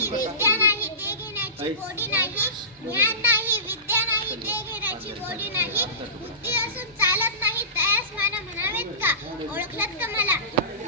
नाही, विद्या नाही ते घेण्याची गोडी नाही, ज्ञान नाही, विद्या नाही ते घेण्याची गोडी नाही, बुद्धी असून चालत नाही त्यास मान म्हणावेत का? ओळखलात का मला?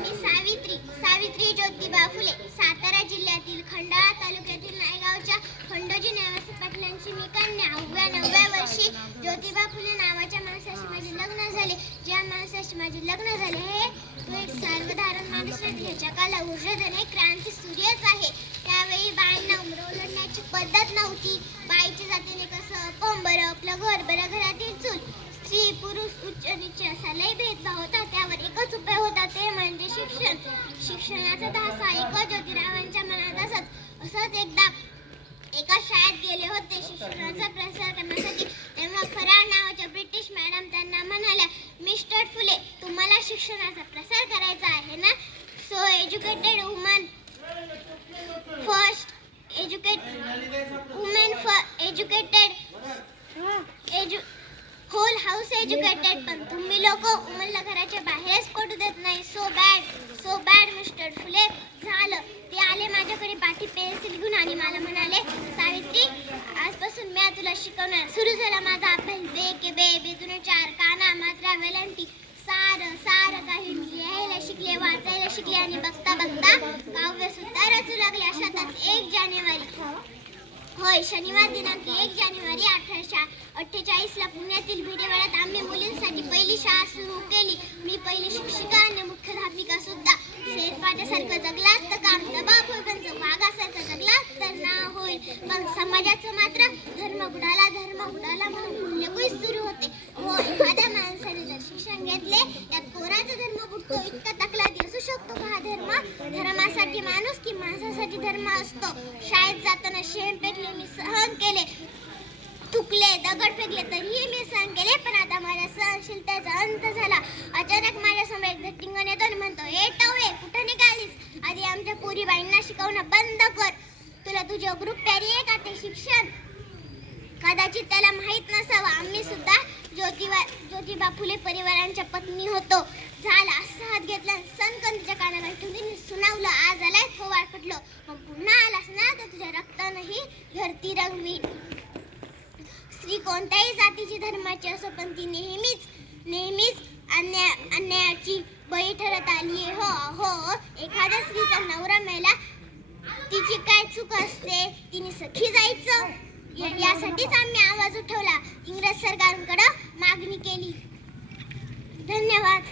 मी सावित्री ज्योतिबा फुले, सातारा जिल्ह्यातील खंडाळा तालुक्यातील नायगावच्या खंडोजी नेवासे पाटलांची मी कन्या. 9व्या वर्षी ज्योतिबा फुले नावाच्या माणसाशी माझे लग्न झाले. ज्या माणसाशी माझे लग्न झाले हे तो एक सर्वधारण माणूस नाही. ह्याच्या काला ऊर्जा देणे क्रांती सूर्यच आहे. त्यावेळी बाईंना उलटण्याची पद्धत नव्हती. बाईच्या जातीने कसं पंबर, आपलं घर बरं, घरातील चूल, स्त्री पुरुष उच्च नीच असा लय भेदभाव होता. त्यावर एकच उपाय होता, ते म्हणजे शिक्षण. शिक्षणाचा ध्यास एकच ज्योतिरावांच्या मनात असंच एकदा एका शाळेत गेले होते शिक्षणाचा प्रसार करण्यासाठी. तेव्हा फराळ नावाच्या ब्रिटिश मॅडम त्यांना म्हणाल्या, मिस्टर फुले, तुम्हाला शिक्षणाचा प्रसार करायचा आहे ना? So educated woman first, whole house educated. पण तुम्ही लोक उमलला घराच्या बाहेरच पडू देत नाही. So bad mister Phule. झालं. ते आले माझ्याकडे पाठी पेन्सिल घेऊन आणि मला म्हणाले, सावित्री, आजपासून मी तुला शिकवणार. सुरू झाला माझा अभ्यास. बे के बे, बेतून चार, काना, मात्रा, वेलांटी, सार काही लिहायला शिकले, वाचायला शिकले आणि बघता काव्य सुद्धा रचू लागले. अशातच 1 जानेवारी, होय, शनिवार दिनांक 1 जानेवारी 1848 ला पुण्यातील भिडेवाड्यात आम्ही मुलींसाठी पहिली शाळा सुरू केली. मी पहिली शिक्षिका आणि मुख्याध्यापिका सुद्धा. शेरपाट्यासारखं जगलात तर काम दबाव होईल, पण वाघासारखं जगलात तर नाव होईल. पण समाजाचं मात्र धर्म बुडाला म्हणून मूल्यकुई सुरू होते. हो, एखाद्या माणसाने जर शिक्षण घेतले, त्यात कोणाचा धर्म बुडतो इतका तकलादी असू शकतो का? धर्मासाठी माणूस की माणसासाठी धर्म असतो. शाळेत जाताना शेण फेकले मी सहन केले, थुकले, दगड फेकले तरीही मी सहन केले. पण आता माझ्या सहनशीलतेचा अंत झाला. अचानक माझ्यासमोर एक धट्टिंगण येतो आणि म्हणतो, ए टवळे, कुठं निघालीस? आधी आमच्या पोरीबाईंना शिकवणं बंद कर. तुला तुझ्या ग्रुप प्यारी आहे का ते शिक्षण? कदाचित त्याला माहित नसावं, आम्ही सुद्धा ज्योतिबा फुले परिवारांच्या पत्नी होतो. झाला असा हात घेतला, सनकन तिच्या कानाला ठेवून सुनावलं, आज आलाय थोवाड फुटलं. मग पुन्हा आलास ना तर तुझ्या रक्तानंही धरती रंगवी. स्त्री कोणत्याही जातीची धर्माची असो, पण ती नेहमीच अन्यायाची बळी ठरत आली. हो, एखाद्या स्त्रीचा नवरा मेला, तिची काय चूक असते? तिने सखी जायचं. यासाठीच आम्ही आवाज उठवला, इंग्रज सरकारकडे मागणी केली. धन्यवाद.